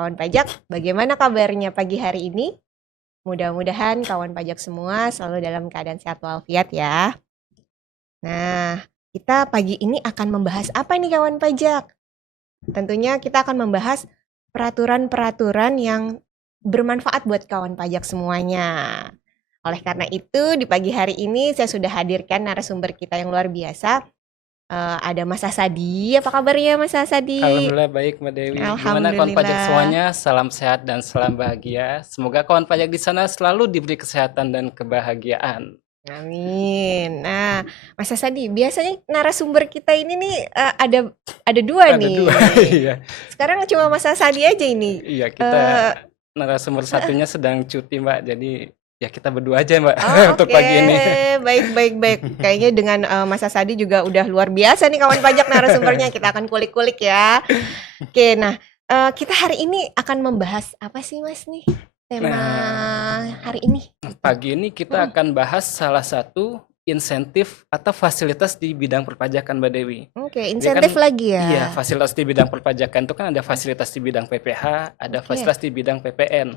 Kawan pajak, bagaimana kabarnya pagi hari ini? Mudah-mudahan kawan pajak semua selalu dalam keadaan sehat walafiat ya. Nah, kita pagi ini akan membahas apa nih kawan pajak? Tentunya kita akan membahas peraturan-peraturan yang bermanfaat buat kawan pajak semuanya. Oleh karena itu, di pagi hari ini saya sudah hadirkan narasumber kita yang luar biasa. Ada Mas Asadi. Apa kabarnya Mas Asadi? Alhamdulillah baik Mbak Dewi. Gimana kawan pajak Alhamdulillah. semuanya? Salam sehat dan salam bahagia. Semoga kawan pajak di sana selalu diberi kesehatan dan kebahagiaan. Amin. Nah, Mas Asadi, biasanya narasumber kita ini nih ada dua Ada nih. dua, iya. Sekarang cuma Mas Asadi aja ini. Iya, kita narasumber satunya sedang cuti Mbak, jadi ya kita berdua aja Mbak untuk Oke, pagi ini. baik. Kayaknya dengan Mas Asadi juga udah luar biasa nih kawan pajak narasumbernya. Kita akan kulik-kulik ya. Oke, nah kita hari ini akan membahas apa sih Mas nih tema hari ini? Pagi ini kita akan bahas salah satu insentif atau fasilitas di bidang perpajakan Mbak Dewi. Oke, insentif lagi ya. Iya, fasilitas di bidang perpajakan itu kan ada fasilitas di bidang PPH, ada fasilitas di bidang PPN.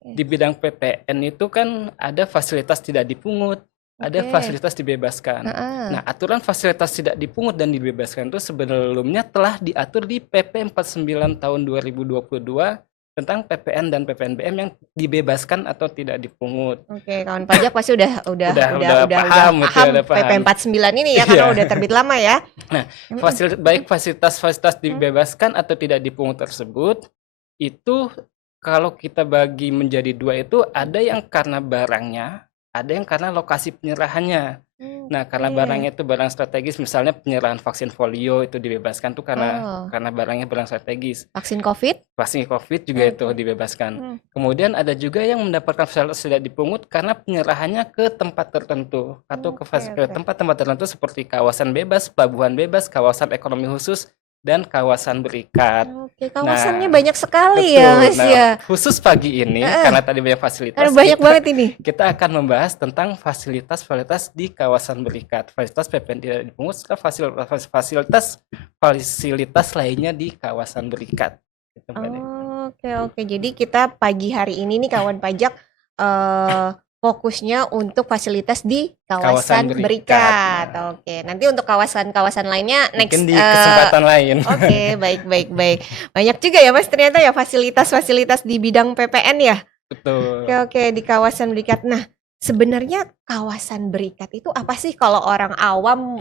Di bidang PPN itu kan ada fasilitas tidak dipungut, ada fasilitas dibebaskan. Nah, aturan fasilitas tidak dipungut dan dibebaskan itu sebelumnya telah diatur di PP 49 tahun 2022 tentang PPN dan PPNBM yang dibebaskan atau tidak dipungut. Oke, kawan pajak pasti udah paham PP 49 ini ya karena udah terbit lama ya. Nah, fasilitas-fasilitas dibebaskan atau tidak dipungut tersebut itu kalau kita bagi menjadi dua itu ada yang karena barangnya, ada yang karena lokasi penyerahannya. Nah, karena barangnya itu barang strategis, misalnya penyerahan vaksin polio itu dibebaskan tuh karena barangnya barang strategis. Vaksin COVID juga itu dibebaskan. Kemudian ada juga yang mendapatkan fasilitas tidak dipungut karena penyerahannya ke tempat tertentu atau ke tempat-tempat tertentu seperti kawasan bebas, pelabuhan bebas, kawasan ekonomi khusus, dan kawasan berikat. Oke, kawasannya banyak sekali ya Mas ya. Khusus pagi ini karena tadi banyak fasilitas. Banyak banget ini. Kita akan membahas tentang fasilitas-fasilitas di kawasan berikat, fasilitas PPN tidak dipungut, serta fasilitas lainnya di kawasan berikat. Oke. Jadi kita pagi hari ini nih kawan pajak fokusnya untuk fasilitas di kawasan berikat. Oke, nanti untuk kawasan-kawasan lainnya next mungkin di kesempatan lain. Oke, baik. Banyak juga ya Mas ternyata ya fasilitas-fasilitas di bidang PPN ya. Betul. Oke, di kawasan berikat. Nah, sebenarnya kawasan berikat itu apa sih kalau orang awam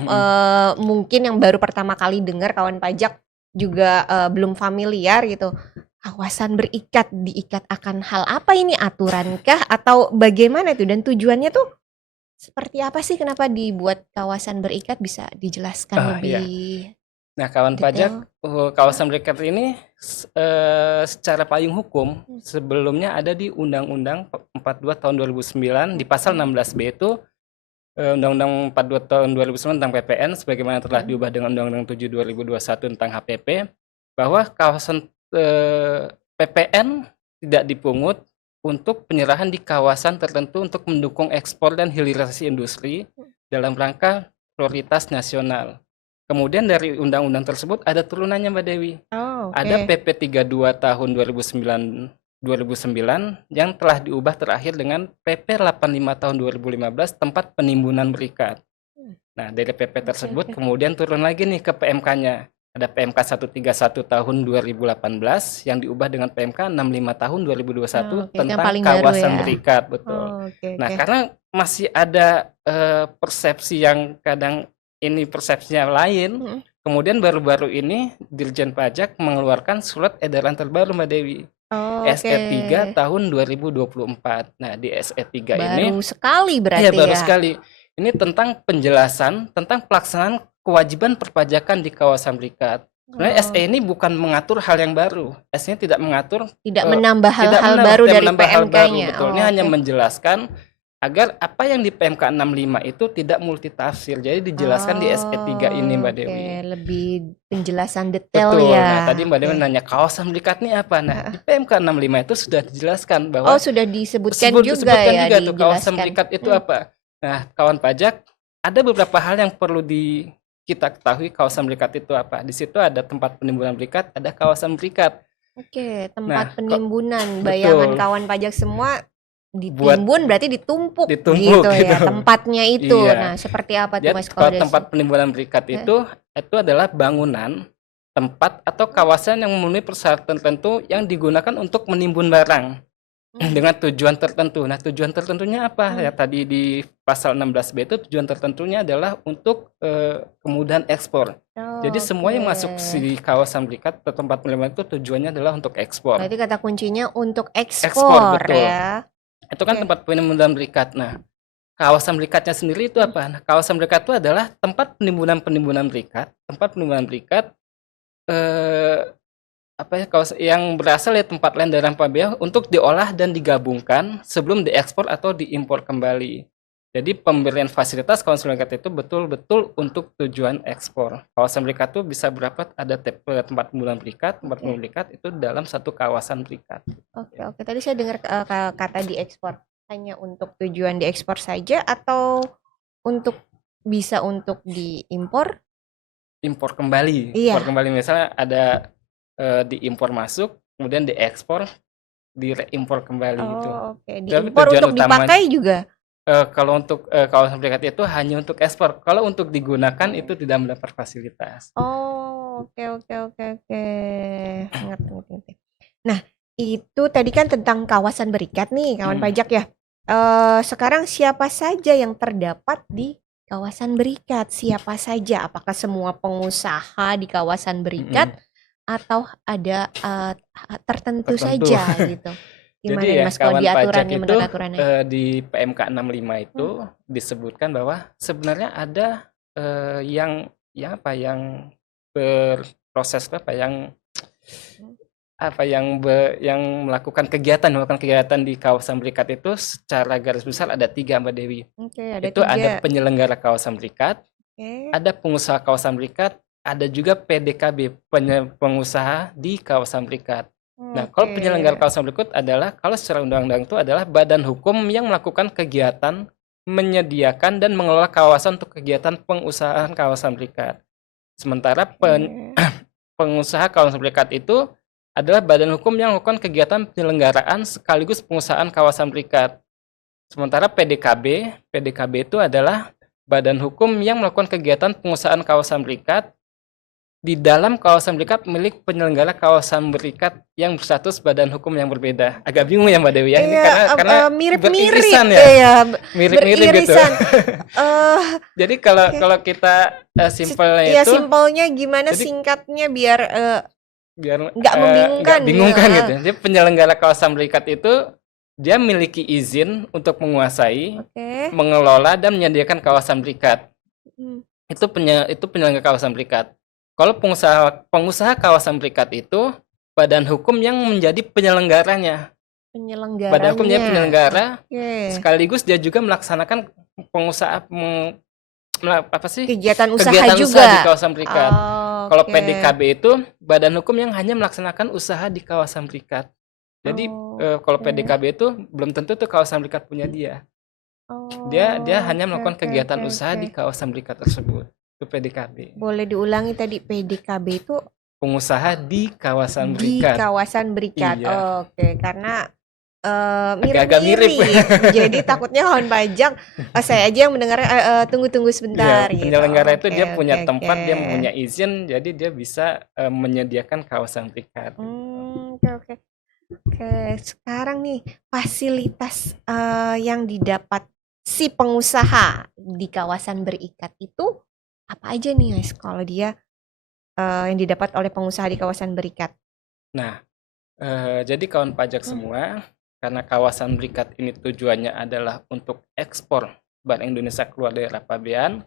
mungkin yang baru pertama kali dengar kawan pajak juga belum familiar gitu. Kawasan berikat diikat akan hal apa ini, aturankah atau bagaimana itu dan tujuannya tuh seperti apa sih, kenapa dibuat kawasan berikat, bisa dijelaskan lebih? Nah, kawan pajak, kawasan berikat ini secara payung hukum sebelumnya ada di Undang-Undang 42 tahun 2009 di pasal 16B itu Undang-Undang 42 tahun 2009 tentang PPN sebagaimana telah diubah dengan Undang-Undang 7 2021 tentang HPP, bahwa kawasan PPN tidak dipungut untuk penyerahan di kawasan tertentu untuk mendukung ekspor dan hilirisasi industri dalam rangka prioritas nasional. Kemudian dari undang-undang tersebut ada turunannya Mbak Dewi. Ada PP 32 tahun 2009 yang telah diubah terakhir dengan PP 85 tahun 2015 tempat penimbunan berikat. Nah, dari PP tersebut kemudian turun lagi nih ke PMK-nya. Ada PMK 131 tahun 2018 yang diubah dengan PMK 65 tahun 2021 tentang kawasan berikat, betul. Nah, karena masih ada persepsi yang kadang ini persepsinya lain, kemudian baru-baru ini Dirjen Pajak mengeluarkan surat edaran terbaru Mbak Dewi. SE 3 tahun 2024. Nah, di SE 3 ini baru sekali berarti ya. Baru sekali. Ini tentang penjelasan tentang pelaksanaan kewajiban perpajakan di kawasan berikat. Sebenarnya SE ini bukan mengatur hal yang baru. SE ini tidak mengatur, menambah hal-hal baru dari PMK-nya. Betul. Ini hanya menjelaskan agar apa yang di PMK 65 itu tidak multitafsir. Jadi dijelaskan di SE 3 ini Mbak Dewi. Lebih penjelasan detail. Betul. Nah, tadi Mbak Dewi nanya kawasan berikat ini apa? Nah, di PMK 65 itu sudah dijelaskan bahwa sudah disebutkan juga ya, tuh kawasan berikat itu apa. Nah, kawan pajak, ada beberapa hal yang perlu kita ketahui kawasan berikat itu apa. Di situ ada tempat penimbunan berikat, ada kawasan berikat. Oke, Nah, tempat penimbunan. Bayangan betul, kawan pajak semua buat ditimbun berarti ditumpuk ditumpuk gitu gitu. ya, tempatnya itu. Iya. Nah, seperti apa tuh Jadi Mas kalau kalau dari tempat penimbunan berikat eh, itu adalah bangunan, tempat atau kawasan yang memenuhi persyaratan tertentu yang digunakan untuk menimbun barang hmm, dengan tujuan tertentu. Nah, tujuan tertentunya apa? hmm, Ya tadi di pasal 16B itu tujuan tertentunya adalah untuk kemudahan ekspor. Jadi semua oke. yang masuk di kawasan berikat atau tempat penimbunan itu tujuannya adalah untuk ekspor. Berarti kata kuncinya untuk Ekspor ekspor betul. ya. Itu kan Oke. tempat penimbunan berikat. Nah, kawasan berikatnya sendiri itu Hmm, apa? Nah, kawasan berikat itu adalah tempat penimbunan-penimbunan berikat, tempat penimbunan berikat eh, apa ya yang berasal dari tempat lain dalam pabean untuk diolah dan digabungkan sebelum diekspor atau diimpor kembali. Jadi pemberian fasilitas kawasan berikat itu betul-betul untuk tujuan ekspor. Kawasan berikat itu bisa berapa? Ada tempat penimbunan berikat, tempat oke. penimbunan berikat itu dalam satu kawasan berikat. Oke, oke. Tadi saya dengar kata diekspor. Hanya untuk tujuan diekspor saja atau untuk bisa untuk diimpor? Impor Iya. kembali misalnya ada diimpor masuk, kemudian diekspor, direimpor kembali gitu. Oh, oke. Tapi Diimpor tujuan untuk utama dipakai juga? kalau untuk kawasan berikat itu hanya untuk ekspor. Kalau untuk digunakan itu Oke. tidak mendapat fasilitas. Oh, oke, oke, oke, oke. Ngerti, ngerti, ngerti. Nah, itu tadi kan tentang kawasan berikat nih, kawan Mm, pajak ya. Sekarang siapa saja yang terdapat di kawasan berikat? Siapa saja? Apakah semua pengusaha di kawasan berikat mm-mm. atau ada tertentu Tertentu. saja gitu? Jadi Gimana nih ya Mas kalau di kawan pajak aturannya, itu menurut aturannya? di PMK 65 itu Hmm, disebutkan bahwa sebenarnya ada yang apa yang berproses apa hmm. yang melakukan kegiatan di kawasan berikat itu secara garis besar ada tiga, Mbak Dewi. Oke, ada Itu ada tiga. penyelenggara kawasan berikat, Oke, ada pengusaha kawasan berikat, ada juga PDKB, pengusaha di kawasan berikat. Nah, kalau oke. penyelenggara kawasan berikat adalah, kalau secara undang-undang itu adalah badan hukum yang melakukan kegiatan, menyediakan dan mengelola kawasan untuk kegiatan pengusahaan kawasan berikat. Sementara Oke. pengusaha kawasan berikat itu adalah badan hukum yang melakukan kegiatan penyelenggaraan sekaligus pengusahaan kawasan berikat. Sementara PDKB itu adalah badan hukum yang melakukan kegiatan pengusahaan kawasan berikat di dalam kawasan berikat milik penyelenggara kawasan berikat yang berstatus badan hukum yang berbeda. Agak bingung ya Mbak Dewi ya, ini Iya, karena mirip-mirip beririsan ya, ya, mirip-mirip gitu. beririsan. Eh, Jadi kalau oke. kalau kita simpelnya Ya itu, simpelnya gimana jadi singkatnya biar biar nggak nggak membingungkan bingung ya. kan gitu. Jadi penyelenggara kawasan berikat itu dia memiliki izin untuk menguasai, Oke. mengelola dan menyediakan kawasan berikat. Hmm, Itu penyelenggara kawasan berikat. Kalau pengusaha kawasan berikat itu badan hukum yang menjadi penyelenggaranya. Badan hukum yang penyelenggaranya. penyelenggara Oke. sekaligus dia juga melaksanakan pengusaha apa sih? Kegiatan usaha Kegiatan usaha di juga. kawasan berikat. Kalau Oke. PDKB itu badan hukum yang hanya melaksanakan usaha di kawasan berikat. Jadi kalau Oke. PDKB itu belum tentu tuh kawasan berikat punya dia. Dia hanya Oke, melakukan oke, kegiatan oke, usaha oke. di kawasan berikat tersebut. Itu PDKB. Boleh diulangi tadi PDKB itu Pengusaha di kawasan di berikat. kawasan berikat. Iya, Oke, karena agak-agak mirip. mirip-mirip. Jadi takutnya kawan pajak, saya aja yang mendengar tunggu-tunggu sebentar Iya, gitu. penyelenggara itu Oke, dia oke, punya oke. tempat, dia punya izin, jadi dia bisa menyediakan kawasan berikat. Oke, oke. Oke, sekarang nih fasilitas yang didapat si pengusaha di kawasan berikat itu apa aja nih, guys? Kalau dia yang didapat oleh pengusaha di kawasan berikat. Nah, jadi kawan pajak Hmm, semua, karena kawasan berikat ini tujuannya adalah untuk ekspor barang Indonesia keluar daerah pabean,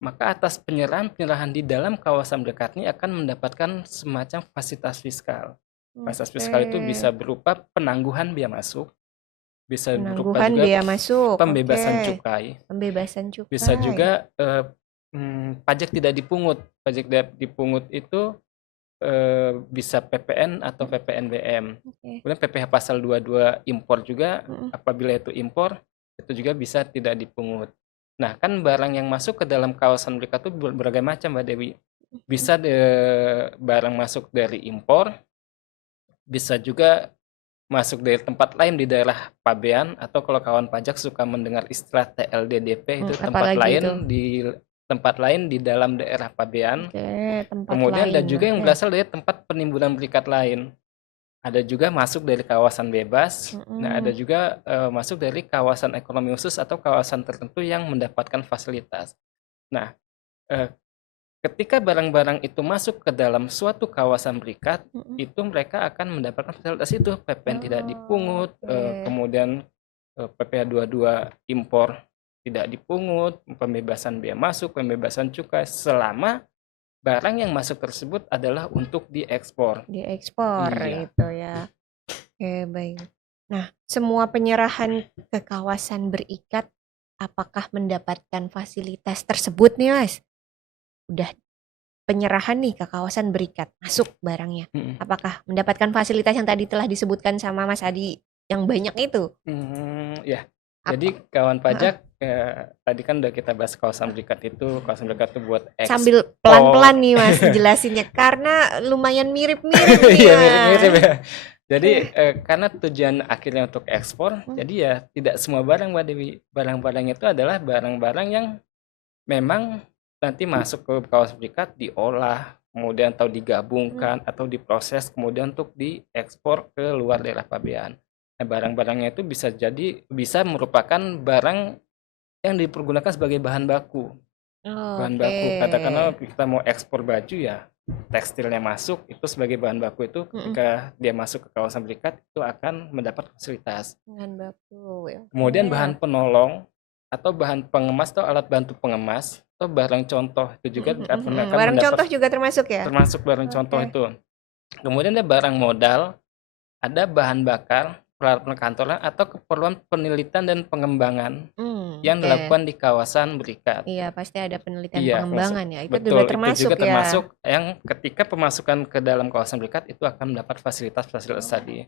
maka atas penyerahan-penyerahan di dalam kawasan berikat ini akan mendapatkan semacam fasilitas fiskal. Fasilitas oke. fiskal itu bisa berupa penangguhan biaya masuk, bisa berupa Penangguhan juga biaya masuk. Oke. pembebasan cukai, Pembebasan bisa cukai. juga pajak tidak dipungut. Pajak tidak dipungut itu bisa PPN atau PPNBM. Oke. Kemudian PPh pasal 22 impor juga, Mm-mm. apabila itu impor, itu juga bisa tidak dipungut. Nah, kan barang yang masuk ke dalam kawasan berikat itu berbagai macam, Mbak Dewi. Bisa barang masuk dari impor, bisa juga masuk dari tempat lain di daerah pabean, atau kalau kawan pajak suka mendengar istilah TLDDP, itu tempat apalagi itu? tempat lain di dalam daerah pabean. Oke, tempat Kemudian ada lain. juga yang Oke. berasal dari tempat penimbunan berikat lain. Ada juga masuk dari kawasan bebas. Nah, ada juga masuk dari kawasan ekonomi khusus atau kawasan tertentu yang mendapatkan fasilitas. Nah, eh, ketika barang-barang itu masuk ke dalam suatu kawasan berikat, itu mereka akan mendapatkan fasilitas itu. PPN tidak dipungut, Oke. kemudian PPh 22 impor tidak dipungut, pembebasan bea masuk, pembebasan cukai, selama barang yang masuk tersebut adalah untuk diekspor. Diekspor Iya. itu ya. Oke, baik. Nah, semua penyerahan ke kawasan berikat apakah mendapatkan fasilitas tersebut nih, Mas? Udah penyerahan nih ke kawasan berikat, masuk barangnya. Apakah mendapatkan fasilitas yang tadi telah disebutkan sama Mas Adi yang banyak itu? Ya. Jadi kawan pajak, tadi kan udah kita bahas kawasan berikat itu buat ekspor. Sambil pelan-pelan nih Mas jelasinnya, karena lumayan mirip-mirip nih Iya, Mas. mirip-mirip ya. Jadi karena tujuan akhirnya untuk ekspor, jadi ya tidak semua barang Mbak Dewi. Barang-barang itu adalah barang-barang yang memang nanti masuk ke kawasan berikat, diolah, kemudian atau digabungkan atau diproses, kemudian untuk diekspor ke luar daerah pabean. Nah, barang-barangnya itu bisa merupakan barang yang dipergunakan sebagai bahan baku. Bahan baku, katakanlah kita mau ekspor baju ya, tekstilnya masuk itu sebagai bahan baku, itu ketika dia masuk ke kawasan berikat itu akan mendapat fasilitas. Bahan baku ya. Kemudian bahan penolong atau bahan pengemas atau alat bantu pengemas atau barang contoh itu juga akan barang mendapat, contoh juga termasuk ya? termasuk barang contoh itu. Kemudian ada barang modal, ada bahan bakar, peralatan kantoran atau keperluan penelitian dan pengembangan yang dilakukan di kawasan berikat. Iya, pasti ada penelitian Iya, pengembangan ya. Itu betul, juga itu termasuk juga ya. termasuk yang ketika pemasukan ke dalam kawasan berikat itu akan mendapat fasilitas-fasilitas tadi.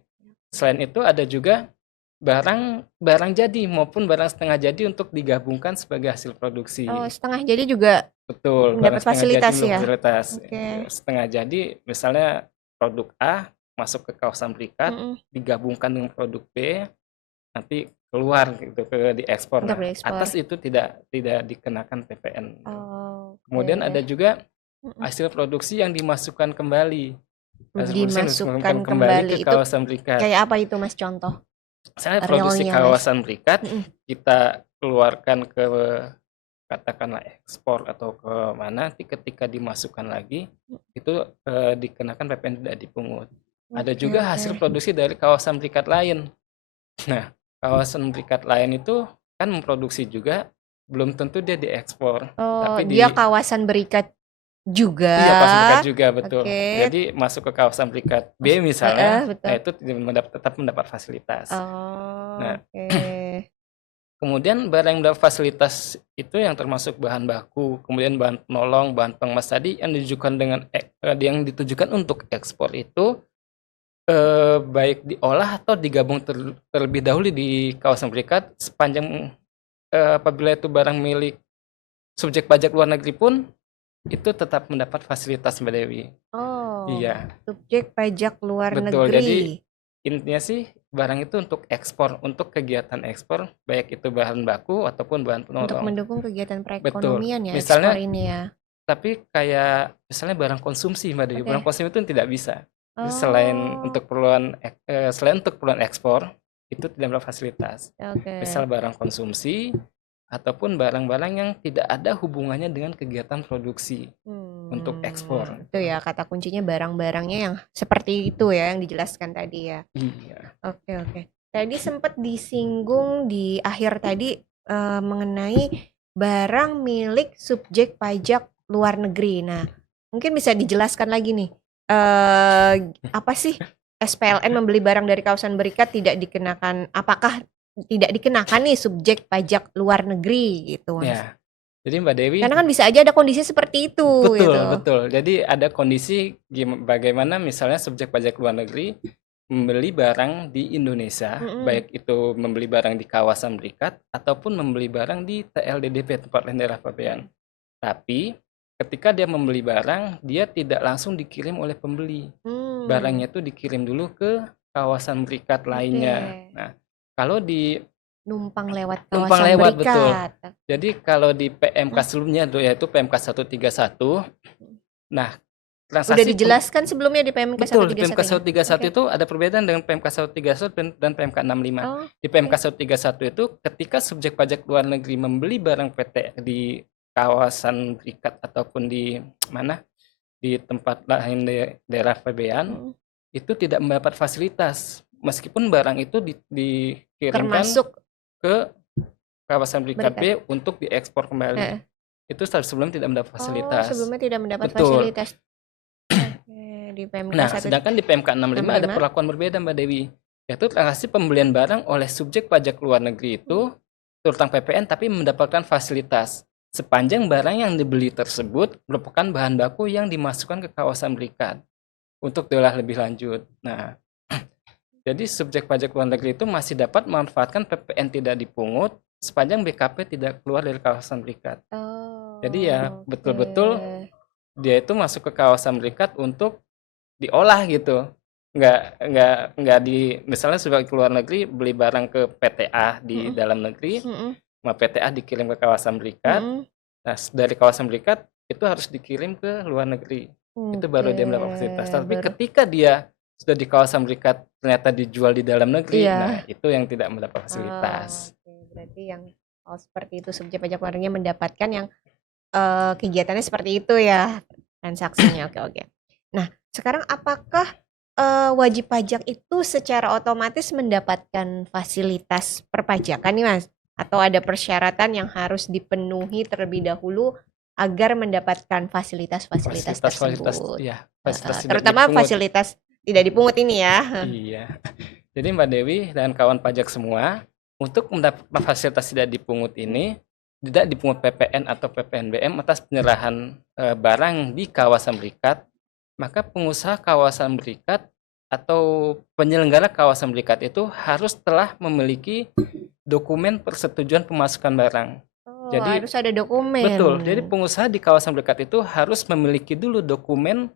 Selain itu ada juga barang jadi maupun barang setengah jadi untuk digabungkan sebagai hasil produksi. Oh, setengah jadi juga Betul, mendapat barang setengah jadi fasilitas untuk ya? fasilitas. Oke. Setengah jadi misalnya produk A masuk ke kawasan berikat, digabungkan dengan produk B, nanti keluar gitu ke diekspor. Untuk Nah, diekspor. atas itu tidak dikenakan PPN. Oh, Kemudian ada juga hasil produksi yang dimasukkan kembali. Dimasukkan kembali ke itu kawasan berikat. kayak apa itu Mas contoh? Misalnya produksi Realnya, kawasan berikat, kita keluarkan ke katakanlah ekspor atau ke mana, nanti ketika dimasukkan lagi itu dikenakan PPN tidak dipungut. Ada juga hasil produksi dari kawasan berikat lain. Nah, kawasan berikat lain itu kan memproduksi juga, belum tentu dia diekspor. Oh, Tapi dia kawasan berikat juga. Iya, kawasan berikat juga, betul. Oke. Jadi masuk ke kawasan berikat B misalnya, nah itu tetap mendapat fasilitas. Oh, Nah, oke. kemudian barang yang mendapat fasilitas itu yang termasuk bahan baku, kemudian bahan penolong, bahan pengemas tadi yang ditujukan untuk ekspor itu baik diolah atau digabung terlebih dahulu di kawasan berikat sepanjang apabila itu barang milik subjek pajak luar negeri pun itu tetap mendapat fasilitas Mbak Dewi. Oh, iya. Subjek pajak luar Betul, negeri. jadi intinya sih barang itu untuk ekspor, untuk kegiatan ekspor, baik itu bahan baku ataupun bahan penolong. Untuk mendukung kegiatan perekonomian ya, misalnya, ekspor ini ya. Tapi kayak misalnya barang konsumsi Mbak Dewi, barang konsumsi itu tidak bisa. Selain untuk keperluan ekspor, itu tidak mendapat fasilitas. Misal barang konsumsi, ataupun barang-barang yang tidak ada hubungannya dengan kegiatan produksi untuk ekspor. Itu ya kata kuncinya, barang-barangnya yang seperti itu ya yang dijelaskan tadi ya. Iya. Oke. Tadi sempat disinggung di akhir tadi mengenai barang milik subjek pajak luar negeri. Nah, mungkin bisa dijelaskan lagi nih, apa sih SPLN membeli barang dari kawasan berikat tidak dikenakan, apakah tidak dikenakan nih subjek pajak luar negeri gitu Mas? Ya. Jadi Mbak Dewi, karena kan bisa aja ada kondisi seperti itu. Betul. Jadi ada kondisi bagaimana misalnya subjek pajak luar negeri membeli barang di Indonesia, baik itu membeli barang di kawasan berikat ataupun membeli barang di TLDDP, tempat lain daerah pabean. Tapi ketika dia membeli barang, dia tidak langsung dikirim oleh pembeli. Barangnya itu dikirim dulu ke kawasan berikat lainnya. Nah, kalau di numpang lewat numpang kawasan lewat, betul. berikat. Jadi kalau di PMK sebelumnya yaitu PMK 131, nah Udah transaksi dijelaskan sebelumnya di PMK betul, di 131 PMK ini? 131 Oke. itu ada perbedaan dengan PMK 131 dan PMK 65. Oh, Di PMK 131 itu ketika subjek pajak luar negeri membeli barang PT di kawasan berikat ataupun di mana, di tempat lain daerah PBN, itu tidak mendapat fasilitas meskipun barang itu dikirimkan termasuk ke kawasan berikat berikat. B untuk diekspor kembali. Itu sebelum tidak mendapat Oh, fasilitas. sebelumnya tidak mendapat Betul. fasilitas. Di PMK Nah, 1 sedangkan di PMK 65 ada 65. perlakuan berbeda, Mbak Dewi. Yaitu transaksi pembelian barang oleh subjek pajak luar negeri itu terutang PPN tapi mendapatkan fasilitas sepanjang barang yang dibeli tersebut merupakan bahan baku yang dimasukkan ke kawasan berikat untuk diolah lebih lanjut. Nah, jadi subjek pajak luar negeri itu masih dapat memanfaatkan PPN tidak dipungut sepanjang BKP tidak keluar dari kawasan berikat. Jadi ya betul-betul dia itu masuk ke kawasan berikat untuk diolah gitu. Nggak di misalnya sudah ke luar negeri beli barang ke PTA di dalam negeri, sama PTA dikirim ke kawasan berikat. Nah, dari kawasan berikat itu harus dikirim ke luar negeri. Itu baru dia mendapat fasilitas. Tapi ketika dia sudah di kawasan berikat ternyata dijual di dalam negeri, nah itu yang tidak mendapat fasilitas. Berarti yang seperti itu subjek pajak luar negeri mendapatkan yang kegiatannya seperti itu ya transaksinya. Oke. Nah, sekarang apakah wajib pajak itu secara otomatis mendapatkan fasilitas perpajakan nih Mas? Atau ada persyaratan yang harus dipenuhi terlebih dahulu agar mendapatkan fasilitas-fasilitas tersebut? Ya, fasilitas terutama fasilitas tidak dipungut ini ya. Iya. Jadi Mbak Dewi dan kawan pajak semua, untuk mendapatkan fasilitas tidak dipungut ini, tidak dipungut PPN atau PPNBM atas penyerahan barang di kawasan berikat, maka pengusaha kawasan berikat atau penyelenggara kawasan berikat itu harus telah memiliki dokumen persetujuan pemasukan barang. Jadi harus ada dokumen. Betul. Jadi pengusaha di kawasan berikat itu harus memiliki dulu dokumen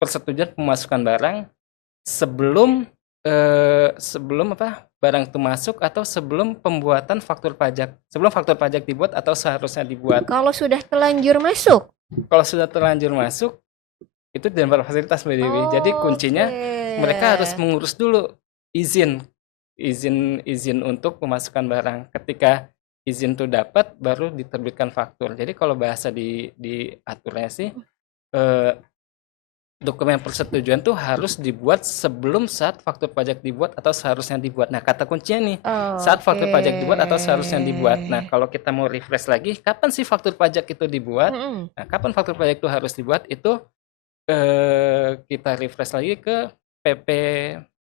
persetujuan pemasukan barang sebelum barang itu masuk atau sebelum pembuatan faktur pajak. Sebelum faktur pajak dibuat atau seharusnya dibuat. Kalau sudah terlanjur masuk? Kalau sudah terlanjur masuk, itu tidak dapat fasilitas Mbak Dewi. Jadi kuncinya mereka harus mengurus dulu izin untuk pemasukan barang. Ketika izin itu dapat, baru diterbitkan faktur. Jadi kalau bahasa di aturnya sih, dokumen persetujuan itu harus dibuat sebelum saat faktur pajak dibuat atau seharusnya dibuat. Nah, kata kuncinya nih, saat faktur pajak dibuat atau seharusnya dibuat. Nah, kalau kita mau refresh lagi, kapan sih faktur pajak itu dibuat? Nah, kapan faktur pajak itu harus dibuat? Itu kita refresh lagi ke PP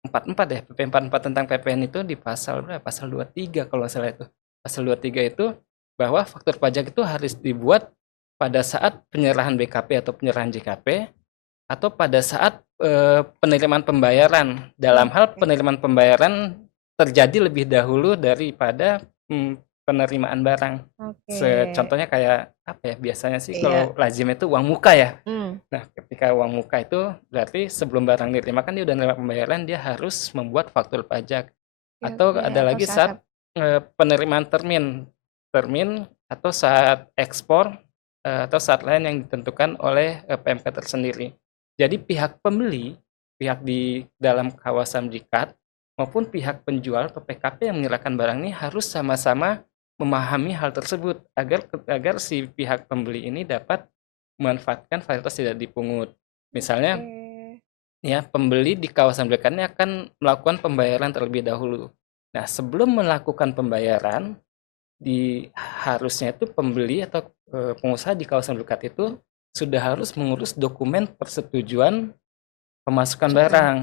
44 ya. PP 44 tentang PPN itu di pasal berapa? Pasal 23 kalau nggak salah itu. Pasal 23 itu bahwa faktur pajak itu harus dibuat pada saat penyerahan BKP atau penyerahan JKP atau pada saat penerimaan pembayaran. Dalam hal penerimaan pembayaran terjadi lebih dahulu daripada penerimaan barang. Contohnya kayak apa ya, biasanya sih kalau lazim itu uang muka ya. Nah, ketika uang muka itu berarti sebelum barang diterima kan dia udah menerima pembayaran, dia harus membuat faktur pajak. Atau ada lagi saat penerimaan termin atau saat ekspor atau saat lain yang ditentukan oleh PMK tersendiri. Jadi pihak pembeli, pihak di dalam kawasan berikat maupun pihak penjual PPKP yang menyerahkan barang ini harus sama-sama memahami hal tersebut agar si pihak pembeli ini dapat memanfaatkan fasilitas tidak dipungut. Misalnya, ya pembeli di kawasan berikat ini akan melakukan pembayaran terlebih dahulu. Nah, sebelum melakukan pembayaran, harusnya itu pembeli atau pengusaha di kawasan berikat itu sudah harus mengurus dokumen persetujuan pemasukan barang,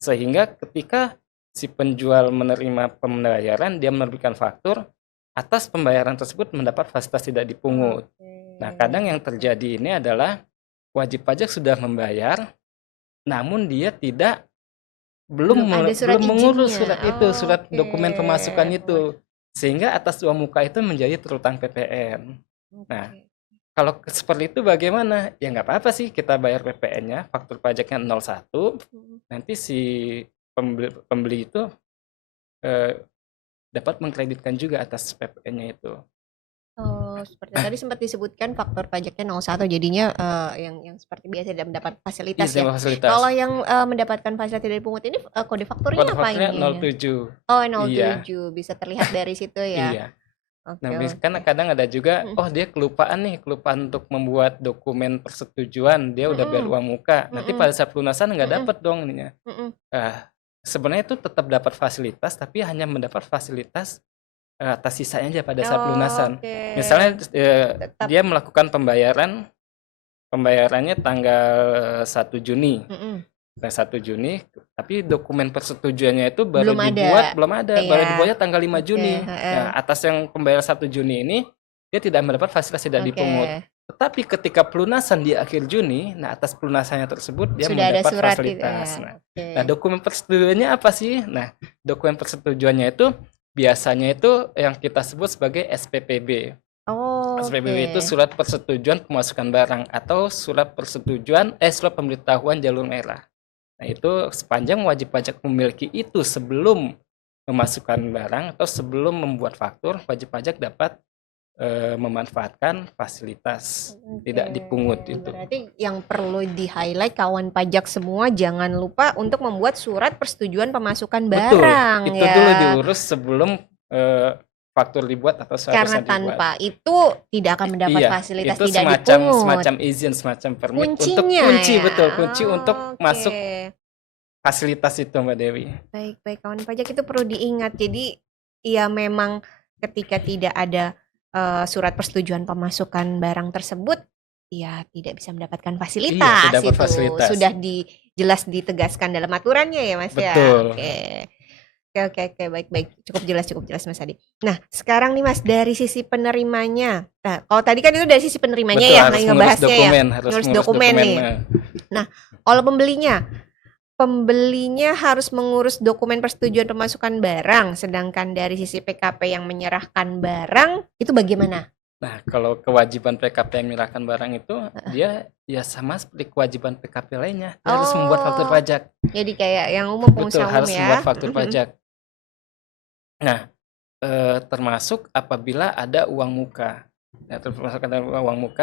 sehingga ketika si penjual menerima pembayaran, dia menerbitkan faktur atas pembayaran tersebut mendapat fasilitas tidak dipungut. Nah, kadang yang terjadi ini adalah wajib pajak sudah membayar, namun dia belum mengurus surat dokumen pemasukan itu, sehingga atas uang muka itu menjadi terutang PPN. Nah, Kalau seperti itu bagaimana? Ya nggak apa-apa sih, kita bayar PPN-nya, faktur pajaknya 01, nanti si pembeli itu dapat mengkreditkan juga atas PPN-nya itu. Oh, seperti tadi sempat disebutkan faktor pajaknya 01, jadinya yang seperti biasa tidak mendapat fasilitas ya. Iya, fasilitas. Kalau yang mendapatkan fasilitas dari pungut ini kode fakturnya Kode apa fakturnya ini? 07. Oh, Iya. 07 bisa terlihat dari situ ya. Iya. Oke, Nah, oke. karena kadang ada juga, oh dia kelupaan untuk membuat dokumen persetujuan, dia udah bayar uang muka. Nanti pada saat pelunasan nggak dapat dong ininya. Sebenarnya itu tetap dapat fasilitas, tapi hanya mendapat fasilitas atas sisanya aja pada saat pelunasan. Oke. Misalnya Tetap. dia melakukan pembayarannya tanggal 1 Juni. Tanggal 1 Juni, tapi dokumen persetujuannya itu baru Belum dibuat, ada. belum ada, Iya. baru dibuatnya tanggal 5 Oke, Juni. Nah, atas yang pembayaran 1 Juni ini, dia tidak mendapat fasilitas, tidak dipungut. Tetapi ketika pelunasan di akhir Juni, nah atas pelunasannya tersebut dia Sudah ada mendapat surat fasilitas. gitu ya. Nah, dokumen persetujuannya apa sih? Nah, dokumen persetujuannya itu biasanya itu yang kita sebut sebagai SPPB. Oh, SPPB itu surat persetujuan pemasukan barang atau surat pemberitahuan jalur merah. Nah, itu sepanjang wajib pajak memiliki itu sebelum memasukkan barang atau sebelum membuat faktur, wajib pajak dapat memanfaatkan fasilitas tidak dipungut itu. Berarti yang perlu di-highlight kawan pajak semua, jangan lupa untuk membuat surat persetujuan pemasukan barang. Betul, itu dulu diurus sebelum faktur dibuat atau Karena seharusnya dibuat. tanpa itu tidak akan mendapat fasilitas, itu tidak semacam dipungut. izin, semacam permit Kuncinya untuk kunci, ya? kunci untuk masuk fasilitas itu, Mbak Dewi. Baik, kawan pajak itu perlu diingat. Jadi ya memang ketika tidak ada surat persetujuan pemasukan barang tersebut, ya tidak bisa mendapatkan fasilitas. Iya, tidak dapat itu fasilitas. sudah jelas ditegaskan dalam aturannya ya Mas. Betul. Ya. Oke, baik. Cukup jelas Mas Adi. Nah, sekarang nih Mas, dari sisi penerimanya. Nah, kalau tadi kan itu dari sisi penerimanya. Betul, ya, harus ngebahasnya dokumen, ya. harus Ngurus dokumen nih. dokumennya. Nah, kalau pembelinya harus mengurus dokumen persetujuan pemasukan barang, sedangkan dari sisi PKP yang menyerahkan barang itu bagaimana? Nah, kalau kewajiban PKP yang menyerahkan barang itu dia ya sama seperti kewajiban PKP lainnya, dia harus membuat faktur pajak. Jadi kayak yang umum, pengusaha umum ya. Harus membuat faktur pajak. Nah, termasuk apabila ada uang muka. Nah, termasuk ada uang muka